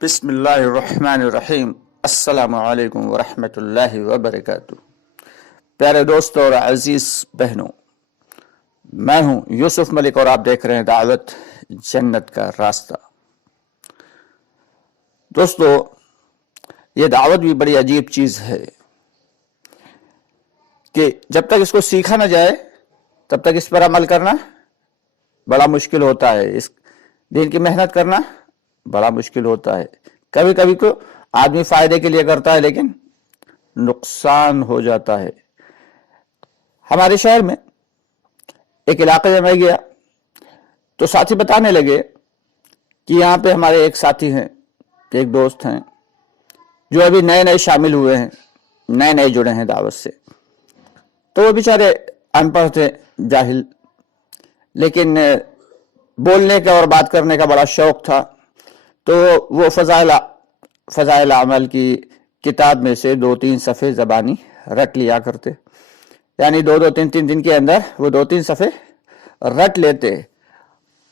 بسم اللہ الرحمن الرحیم۔ السلام علیکم ورحمۃ اللہ وبرکاتہ۔ پیارے دوستوں اور عزیز بہنوں، میں ہوں یوسف ملک اور آپ دیکھ رہے ہیں دعوت جنت کا راستہ۔ دوستو، یہ دعوت بھی بڑی عجیب چیز ہے کہ جب تک اس کو سیکھا نہ جائے تب تک اس پر عمل کرنا بڑا مشکل ہوتا ہے۔ اس دین کی محنت کرنا بڑا مشکل ہوتا ہے۔ کبھی کبھی کو آدمی فائدے کے لیے کرتا ہے لیکن نقصان ہو جاتا ہے۔ ہمارے شہر میں ایک علاقے میں میں گیا تو ساتھی بتانے لگے کہ یہاں پہ ہمارے ایک ساتھی ہیں، ایک دوست ہیں جو ابھی نئے شامل ہوئے ہیں، نئے جڑے ہیں دعوت سے۔ تو وہ بیچارے ان پڑھ تھے، جاہل، لیکن بولنے کا اور بات کرنے کا بڑا شوق تھا۔ تو وہ فضائل عمل کی کتاب میں سے 2-3 صفحے زبانی رٹ لیا کرتے، یعنی 2-3 دن کے اندر وہ 2-3 صفحے رٹ لیتے،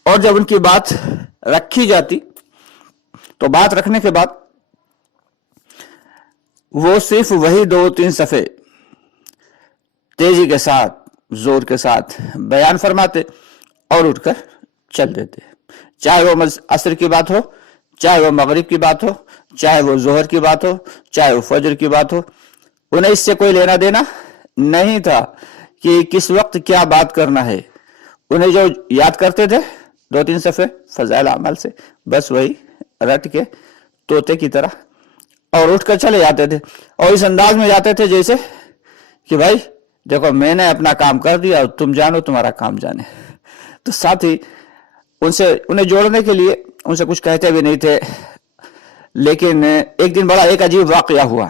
اور جب ان کی بات رکھی جاتی تو بات رکھنے کے بعد وہ صرف وہی 2-3 صفحے تیزی کے ساتھ، زور کے ساتھ بیان فرماتے اور اٹھ کر چل دیتے، چاہے وہ عصر کی بات ہو، چاہے وہ مغرب کی بات ہو، چاہے وہ ظہر کی بات ہو، چاہے وہ فجر کی بات ہو۔ انہیں اس سے کوئی لینا دینا نہیں تھا کہ کس وقت کیا بات کرنا ہے۔ انہیں جو یاد کرتے تھے 2-3 صفحے فضائل اعمال سے، بس وہی رٹ کے طوطے کی طرح اور اٹھ کر چلے جاتے تھے، اور اس انداز میں جاتے تھے جیسے کہ بھائی دیکھو میں نے اپنا کام کر دیا اور تم جانو تمہارا کام جانے۔ تو ساتھ ہی انہیں جوڑنے کے لیے ان سے کچھ کہتے بھی نہیں تھے، لیکن ایک دن ایک عجیب واقعہ ہوا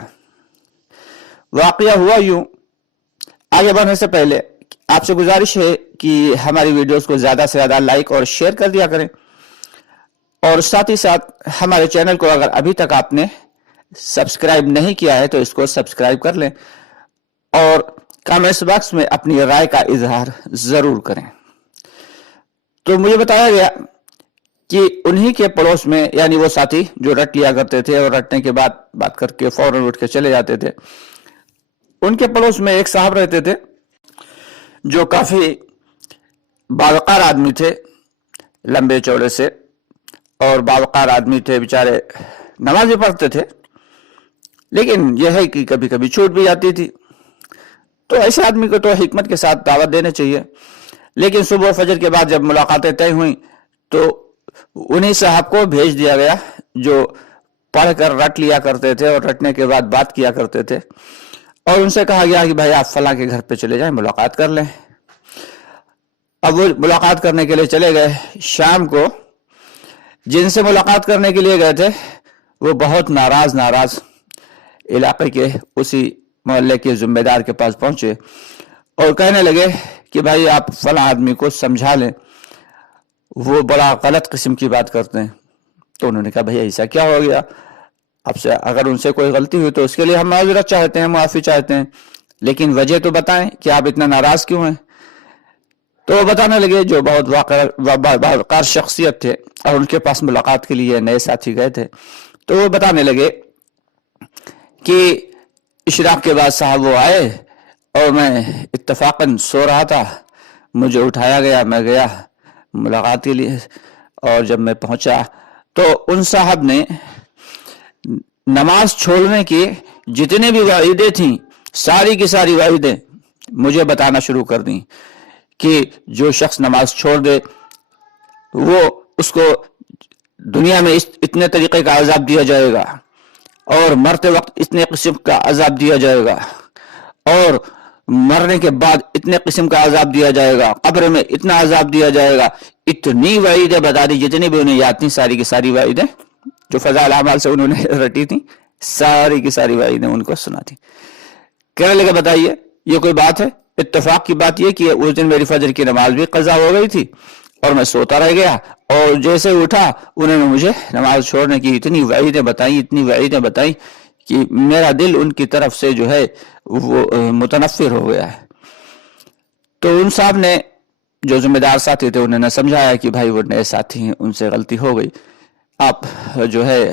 یوں۔ آگے بڑھنے سے پہلے آپ سے گزارش ہے کہ ہماری ویڈیوز کو زیادہ سے زیادہ لائک اور شیئر کر دیا کریں، اور ساتھ ہی ساتھ ہمارے چینل کو اگر ابھی تک آپ نے سبسکرائب نہیں کیا ہے تو اس کو سبسکرائب کر لیں، اور کامنٹس باکس میں اپنی رائے کا اظہار ضرور کریں۔ تو مجھے بتایا گیا کہ انہی کے پڑوس میں، یعنی وہ ساتھی جو رٹ لیا کرتے تھے اور رٹنے کے بعد بات کر کے فوراً اٹھ کے چلے جاتے تھے، ان کے پڑوس میں ایک صاحب رہتے تھے جو کافی باوقار آدمی تھے، لمبے چوڑے سے، اور باوقار آدمی تھے، بیچارے نماز بھی پڑھتے تھے، لیکن یہ ہے کہ کبھی کبھی چھوٹ بھی جاتی تھی۔ تو ایسے آدمی کو تو حکمت کے ساتھ دعوت دینے چاہیے، لیکن صبح فجر کے بعد جب ملاقاتیں طے ہوئیں تو انہی صاحب کو بھیج دیا گیا جو پڑھ کر رٹ لیا کرتے تھے اور رٹنے کے بعد بات کیا کرتے تھے، اور ان سے کہا گیا کہ بھائی آپ فلاں کے گھر پہ چلے جائیں، ملاقات کر لیں۔ اب وہ ملاقات کرنے کے لیے چلے گئے۔ شام کو جن سے ملاقات کرنے کے لیے گئے تھے وہ بہت ناراض علاقے کے اسی محلے کے ذمہ دار کے پاس پہنچے اور کہنے لگے کہ بھائی آپ فلاں آدمی کو سمجھا لیں، وہ بڑا غلط قسم کی بات کرتے ہیں۔ تو انہوں نے کہا بھائی ایسا کیا ہو گیا؟ اب سے اگر ان سے کوئی غلطی ہوئی تو اس کے لیے ہم معذرت چاہتے ہیں، معافی چاہتے ہیں، لیکن وجہ تو بتائیں کہ آپ اتنا ناراض کیوں ہیں؟ تو وہ بتانے لگے، جو بہت وقار شخصیت تھے اور ان کے پاس ملاقات کے لیے نئے ساتھی گئے تھے، تو وہ بتانے لگے کہ اشراق کے بعد صاحب وہ آئے اور میں اتفاقاً سو رہا تھا، مجھے اٹھایا گیا، میں گیا ملاقات کے لیے، اور جب میں پہنچا تو ان صاحب نے نماز چھوڑنے کی جتنے بھی وعیدیں تھیں، ساری کی ساری وعیدیں مجھے بتانا شروع کر دیں کہ جو شخص نماز چھوڑ دے وہ اس کو دنیا میں اتنے طریقے کا عذاب دیا جائے گا، اور مرتے وقت اتنے قسم کا عذاب دیا جائے گا، اور مرنے کے بعد اتنے قسم کا عذاب دیا جائے گا، قبر میں اتنا عذاب دیا جائے گا۔ اتنی وعیدیں بتا دی، جتنی بھی انہیں یاد تھیں، ساری کی ساری وعیدیں جو فضائل اعمال سے انہوں نے رٹی تھیں، ساری کی ساری وعیدیں ان کو سنا تھی۔ کہنے لگا بتائیے یہ کوئی بات ہے؟ اتفاق کی بات یہ کہ اس دن میری فجر کی نماز بھی قضا ہو گئی تھی اور میں سوتا رہ گیا، اور جیسے اٹھا انہوں نے مجھے نماز چھوڑنے کی اتنی وعیدیں بتائیں کہ میرا دل ان کی طرف سے جو ہے وہ متنفر ہو گیا ہے۔ تو ان صاحب نے، جو ذمہ دار ساتھی تھے، انہوں نے سمجھایا کہ بھائی وہ نئے ساتھی ہیں، ان سے غلطی ہو گئی، آپ جو ہے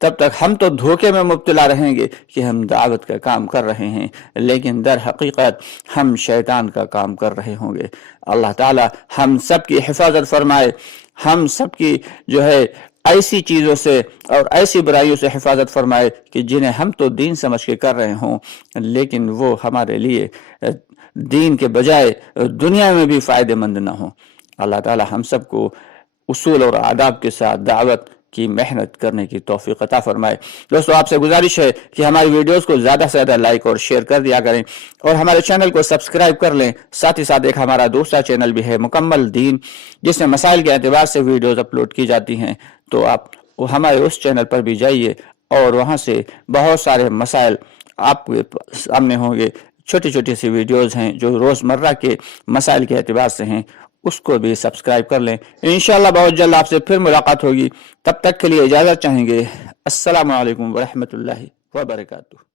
تب تک ہم تو دھوکے میں مبتلا رہیں گے کہ ہم دعوت کا کام کر رہے ہیں، لیکن در حقیقت ہم شیطان کا کام کر رہے ہوں گے۔ اللہ تعالی ہم سب کی حفاظت فرمائے، ہم سب کی جو ہے ایسی چیزوں سے اور ایسی برائیوں سے حفاظت فرمائے کہ جنہیں ہم تو دین سمجھ کے کر رہے ہوں لیکن وہ ہمارے لیے دین کے بجائے دنیا میں بھی فائدہ مند نہ ہوں۔ اللہ تعالی ہم سب کو اصول اور آداب کے ساتھ دعوت کی محنت کرنے کی توفیق عطا فرمائے۔ دوستو آپ سے گزارش ہے کہ ہماری ویڈیوز کو زیادہ سے زیادہ لائک اور شیئر کر دیا کریں اور ہمارے چینل کو سبسکرائب کر لیں۔ ساتھ ہی ساتھ ایک ہمارا دوسرا چینل بھی ہے مکمل دین، جس میں مسائل کے اعتبار سے ویڈیوز اپلوڈ کی جاتی ہیں، تو آپ ہمارے اس چینل پر بھی جائیے اور وہاں سے بہت سارے مسائل آپ کے سامنے ہوں گے۔ چھوٹی چھوٹی سی ویڈیوز ہیں جو روزمرہ کے مسائل کے اعتبار سے ہیں، اس کو بھی سبسکرائب کر لیں۔ انشاءاللہ بہت جلد آپ سے پھر ملاقات ہوگی، تب تک کے لیے اجازت چاہیں گے۔ السلام علیکم ورحمۃ اللہ وبرکاتہ۔